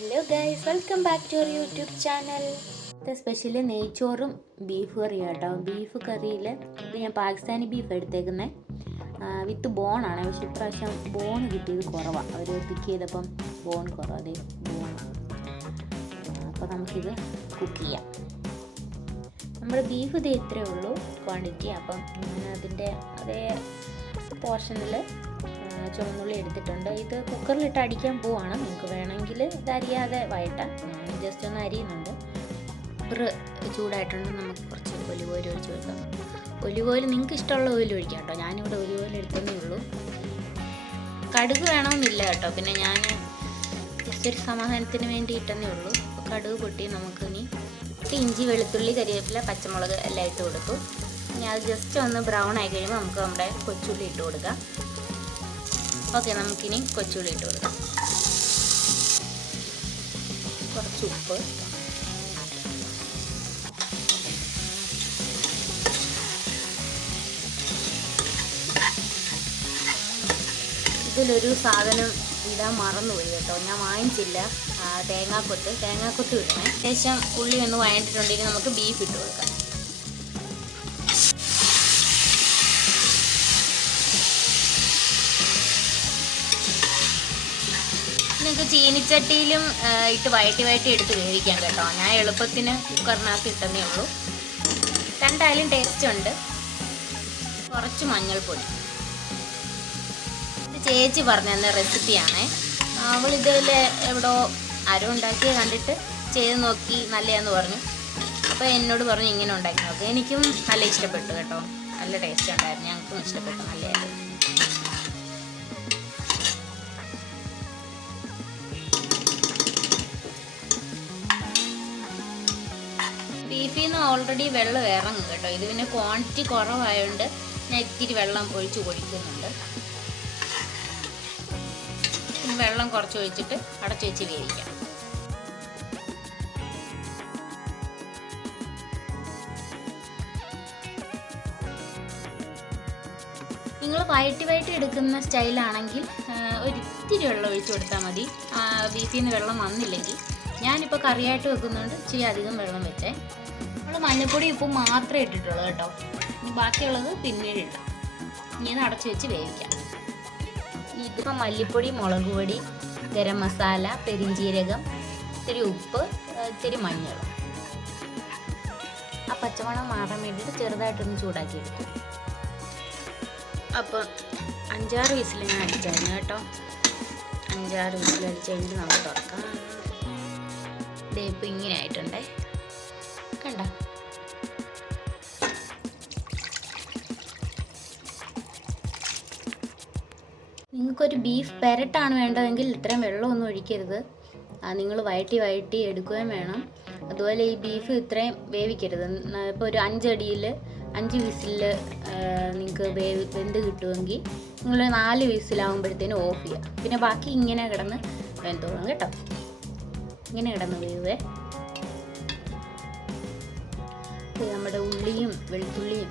Hello guys, welcome back to our YouTube channel. ഇത് specially നെയ്ച്ചോറും beef കറിയും കേട്ടോ. ബീഫ് കറിയിൽ ഇത് ഞാൻ പാകിസ്ഥാനി ബീഫ് എടുത്തേക്കുന്നത് വിത്ത് ബോണാണ്. പക്ഷെ ഇപ്രാവശ്യം ബോൺ കിട്ടിയത് കുറവാണ്. അവർ പിക്ക് ചെയ്തപ്പം ബോൺ കുറവ്, അതേ ബോൺ. അപ്പോൾ നമുക്കിത് കുക്ക് ചെയ്യാം. നമ്മുടെ ബീഫ് ഇത് ഇത്രയേ ഉള്ളൂ ക്വാണ്ടിറ്റി. അപ്പം ഞാൻ അതിൻ്റെ അതേ പോർഷനിൽ ചുവന്നുള്ളി എടുത്തിട്ടുണ്ട്. ഇത് കുക്കറിലിട്ട് അടിക്കാൻ പോവാണ്. നിങ്ങൾക്ക് വേണമെങ്കിൽ ഇത് അരിയാതെ വഴറ്റാം. ഞാൻ ജസ്റ്റ് ഒന്ന് അരിയുന്നുണ്ട്. ഒരു ചൂടായിട്ടുണ്ട്. നമുക്ക് കുറച്ച് ഒലിവ് ഓയിൽ ഒഴിച്ച് കൊടുക്കാം. ഒലിവ് ഓയിൽ നിങ്ങൾക്ക് ഇഷ്ടമുള്ള ഓയിൽ ഒഴിക്കാം കേട്ടോ. ഞാനിവിടെ ഒലിവ് ഓയിൽ എടുത്തതേ ഉള്ളൂ. കടുക് വേണമെന്നില്ല കേട്ടോ. പിന്നെ ഞാൻ ജസ്റ്റ് ഒരു സമാധാനത്തിന് വേണ്ടി ഇട്ടെന്നേ ഉള്ളൂ. അപ്പോൾ കടുക് പൊട്ടി നമുക്ക് ഇനി ഇഞ്ചി, വെളുത്തുള്ളി, കരിവേപ്പില, പച്ചമുളക് എല്ലാം ഇട്ട് കൊടുത്തു. ഇനി അത് ജസ്റ്റ് ഒന്ന് ബ്രൗൺ ആയി കഴിയുമ്പോൾ നമുക്ക് നമ്മുടെ കൊച്ചുള്ളി ഇട്ട് കൊടുക്കാം. ഓക്കെ, നമുക്കിനി കൊച്ചുള്ളി ഇട്ട് കൊടുക്കാം. കുറച്ച് ഉപ്പ്, ഇതിലൊരു സാധനം ഇടാൻ മറന്നുപോയി കേട്ടോ. ഞാൻ വാങ്ങിച്ചില്ല. തേങ്ങാക്കൊത്ത് ഇടണേ. ശേഷം ഉള്ളി ഒന്ന് വഴണ്ടിട്ടുണ്ടെങ്കിൽ നമുക്ക് ബീഫ് ഇട്ട് കൊടുക്കാം. നിങ്ങൾക്ക് ചീനിച്ചട്ടിയിലും ഇട്ട് വഴറ്റി എടുത്ത് വേവിക്കാം കേട്ടോ. ഞാൻ എളുപ്പത്തിന് കുക്കറിനകത്ത് ഇട്ടതേ ഉള്ളൂ. രണ്ടായാലും ടേസ്റ്റ് ഉണ്ട്. കുറച്ച് മഞ്ഞൾപ്പൊടി. ഇത് ചേച്ചി പറഞ്ഞു തന്ന റെസിപ്പിയാണേ. അവളിതിൽ എവിടോ ആരോ ഉണ്ടാക്കിയത് കണ്ടിട്ട് ചെയ്ത് നോക്കി നല്ലതാന്ന് പറഞ്ഞു. അപ്പോൾ എന്നോട് പറഞ്ഞു ഇങ്ങനെ ഉണ്ടാക്കി നോക്കുക. എനിക്കും നല്ല ഇഷ്ടപ്പെട്ടു കേട്ടോ. നല്ല ടേസ്റ്റ് ഉണ്ടായിരുന്നു. ഞങ്ങൾക്കും ഇഷ്ടപ്പെട്ടു. നല്ലതായിരുന്നു. ബീഫിൽ നിന്ന് ഓൾറെഡി വെള്ളം ഇറങ്ങും കേട്ടോ. ഇത് പിന്നെ ക്വാണ്ടിറ്റി കുറവായതുകൊണ്ട് ഞാൻ ഇത്തിരി വെള്ളം ഒഴിച്ച് കൊടുക്കുന്നുണ്ട്. വെള്ളം കുറച്ച് ഒഴിച്ചിട്ട് അടച്ചു വെച്ച് വേവിക്കാം. നിങ്ങൾ വഴറ്റി എടുക്കുന്ന സ്റ്റൈലാണെങ്കിൽ ഒരിത്തിരി വെള്ളം ഒഴിച്ച് കൊടുത്താൽ മതി. ബീഫിൽ നിന്ന് വെള്ളം വന്നില്ലെങ്കിൽ. ഞാനിപ്പോൾ കറിയായിട്ട് വെക്കുന്നുണ്ട് ഇച്ചിരി അധികം വെള്ളം വെച്ചേ. നമ്മൾ മഞ്ഞൾപ്പൊടി ഉപ്പും മാത്രമേ ഇട്ടിട്ടുള്ളൂ കേട്ടോ. ഇനി ബാക്കിയുള്ളത് പിന്നീട് ഇടാം. ഇനി അത് അടച്ചു വെച്ച് വേവിക്കാം. ഇതിപ്പോൾ മല്ലിപ്പൊടി, മുളക് പൊടി, ഗരം മസാല, പെരിഞ്ചീരകം, ഇത്തിരി ഉപ്പ്, ഇത്തിരി മഞ്ഞളും. ആ പച്ചമണം മാറാൻ വേണ്ടിയിട്ട് ചെറുതായിട്ടൊന്ന് ചൂടാക്കി എടുക്കും. അപ്പം 5-6 വിസിൽ ഞാൻ അടിച്ചായിരുന്നു കേട്ടോ. 5-6 വിസിൽ അടിച്ച് കഴിഞ്ഞിട്ട് നമുക്ക് തുറക്കാം. ഇപ്പം ഇങ്ങനെ ആയിട്ടുണ്ടേ, കണ്ട. നിങ്ങൾക്കൊരു ബീഫ് പെരട്ടാണ് വേണ്ടതെങ്കിൽ ഇത്രയും വെള്ളമൊന്നും ഒഴിക്കരുത്. നിങ്ങൾ വഴറ്റി എടുക്കുകയും വേണം. അതുപോലെ ഈ ബീഫ് ഇത്രയും വേവിക്കരുത്. ഇപ്പോൾ ഒരു 5 അടിയിൽ 5 വിസിൽ നിങ്ങൾക്ക് വെന്ത് കിട്ടുമെങ്കിൽ നിങ്ങൾ 4 വിസിലാകുമ്പോഴത്തേനും ഓഫ് ചെയ്യുക. പിന്നെ ബാക്കി ഇങ്ങനെ കിടന്ന് വെന്തോളും കേട്ടോ. ഇങ്ങനെ കിടന്ന് വേവേ. നമ്മുടെ ഉള്ളിയും വെളുത്തുള്ളിയും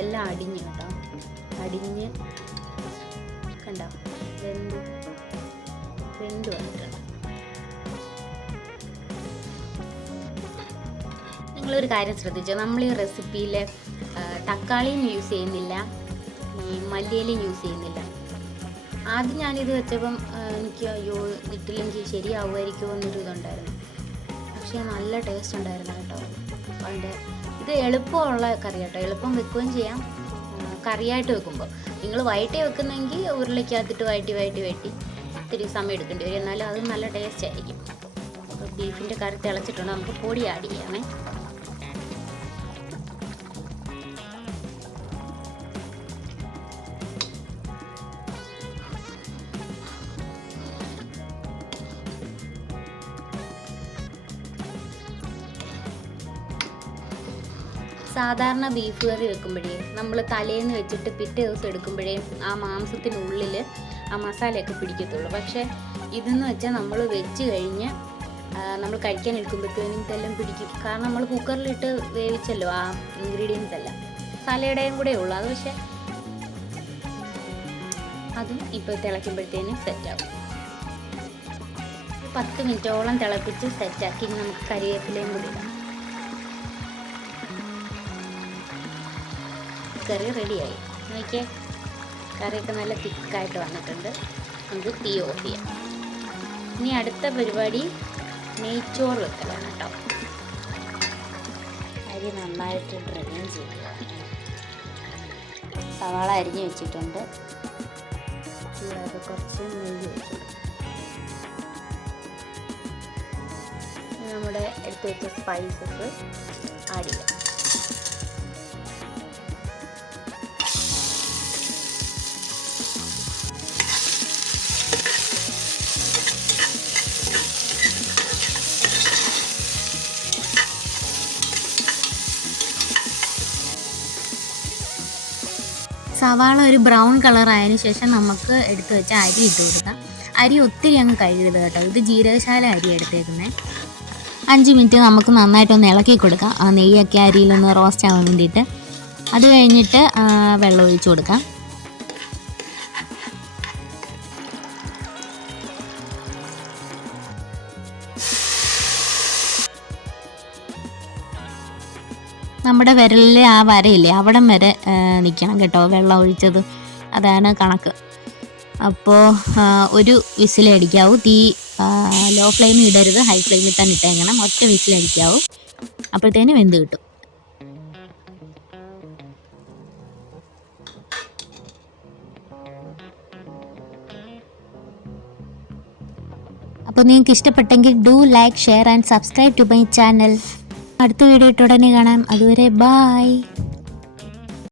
എല്ലാം അടിഞ്ഞ് കേട്ടോ. അടിഞ്ഞ് കണ്ടോ, വെന്ത് വന്നിട്ടുണ്ട്. നിങ്ങളൊരു കാര്യം ശ്രദ്ധിച്ചോ, നമ്മൾ ഈ റെസിപ്പിയിൽ തക്കാളിയും യൂസ് ചെയ്യുന്നില്ല, ഈ മല്ലിയിലയും യൂസ് ചെയ്യുന്നില്ല. ആദ്യം ഞാനിത് വെച്ചപ്പം എനിക്ക് അയ്യോ ഇട്ടില്ലെങ്കിൽ ശരിയാവുമായിരിക്കുമോ എന്നൊരു ഇതുണ്ടായിരുന്നു. പക്ഷേ നല്ല ടേസ്റ്റ് ഉണ്ടായിരുന്നു കേട്ടോ. അതുകൊണ്ട് ഇത് എളുപ്പമുള്ള കറി കേട്ടോ. എളുപ്പം വെക്കുകയും ചെയ്യാം. കറിയായിട്ട് വെക്കുമ്പോൾ നിങ്ങൾ വഴറ്റി വെക്കുന്നെങ്കിൽ ഉരുളിക്കകത്തിട്ട് വഴറ്റി ഇത്തിരി സമയം എടുക്കേണ്ടി വരും. എന്നാലും അത് നല്ല ടേസ്റ്റ് ആയിരിക്കും. അപ്പോൾ ബീഫിൻ്റെ കറി തിളച്ചിട്ടുണ്ട്. നമുക്ക് പൊടി ആഡ് ചെയ്യാമേ. സാധാരണ ബീഫ് കറി വെക്കുമ്പോഴേ നമ്മൾ തലേന്ന് വെച്ചിട്ട് പിറ്റേ ദിവസം എടുക്കുമ്പോഴേ ആ മാംസത്തിനുള്ളിൽ ആ മസാലയൊക്കെ പിടിക്കത്തുള്ളൂ. പക്ഷേ ഇതെന്ന് വെച്ചാൽ നമ്മൾ വെച്ച് കഴിഞ്ഞ് നമ്മൾ കഴിക്കാൻ എടുക്കുമ്പോഴത്തേനും ഇതെല്ലാം പിടിക്കും. കാരണം നമ്മൾ കുക്കറിലിട്ട് വേവിച്ചല്ലോ ആ ഇൻഗ്രീഡിയൻസ് എല്ലാം. മസാലയുടെയും കൂടെ ഉള്ളൂ അത്. പക്ഷേ അതും ഇപ്പോൾ തിളയ്ക്കുമ്പോഴത്തേനും സെറ്റാവും. 10 മിനിറ്റോളം തിളപ്പിച്ച് സെറ്റാക്കി. നമുക്ക് കരിവേപ്പിലയും കൂടി ഇടാം. കറി റെഡിയായി. നോക്കിയേ, കറിയൊക്കെ നല്ല തിക്കായിട്ട് വന്നിട്ടുണ്ട്. നമുക്ക് തീ ഓഫ് ചെയ്യാം. ഇനി അടുത്ത പരിപാടി നെയ്ച്ചോറ് വെക്കലാണ് കേട്ടോ. അരി നന്നായിട്ട് ഡ്രെയിൻ ചെയ്യുക. സവാള അരിഞ്ഞ് വെച്ചിട്ടുണ്ട്. കുറച്ച് നെയ്യ് വെച്ചിട്ടുണ്ട്. നമ്മുടെ എടുത്ത് വെച്ച സ്പൈസസ് ആഡ് ചെയ്യാം. സവാള ഒരു ബ്രൗൺ കളർ ആയതിനു ശേഷം നമുക്ക് എടുത്തു വെച്ച അരി ഇട്ട് കൊടുക്കാം. അരി ഒത്തിരി അങ്ങ് കഴുകരുത് കേട്ടോ. ഇത് ജീരകശാല അരി എടുത്തേക്കുന്നത്. 5 മിനിറ്റ് നമുക്ക് നന്നായിട്ടൊന്ന് ഇളക്കി കൊടുക്കാം. ആ നെയ്യൊക്കെ അരിയിലൊന്ന് റോസ്റ്റ് ആവാൻ വേണ്ടിയിട്ട്. അത് കഴിഞ്ഞിട്ട് വെള്ളം ഒഴിച്ച് കൊടുക്കാം. നമ്മുടെ വിരലിലെ ആ വരയില്ലേ, അവിടം വരെ നിൽക്കണം കേട്ടോ വെള്ളം ഒഴിച്ചത്. അതാണ് കണക്ക്. അപ്പോൾ ഒരു വിസിലടിക്കാവൂ. തീ ലോ ഫ്ലെയിമിൽ ഇടരുത്, ഹൈ ഫ്ലെയിമിൽ തന്നെ ഇട്ടേക്കണം. ഒറ്റ വിസിലടിക്കാവൂ, അപ്പോഴത്തേന് വെന്ത് കിട്ടും. അപ്പോൾ നിങ്ങൾക്ക് ഇഷ്ടപ്പെട്ടെങ്കിൽ do like, share and subscribe to my channel. അടുത്ത വീഡിയോ ഇട്ട് ഉടനെ കാണാം. അതുവരെ ബൈ.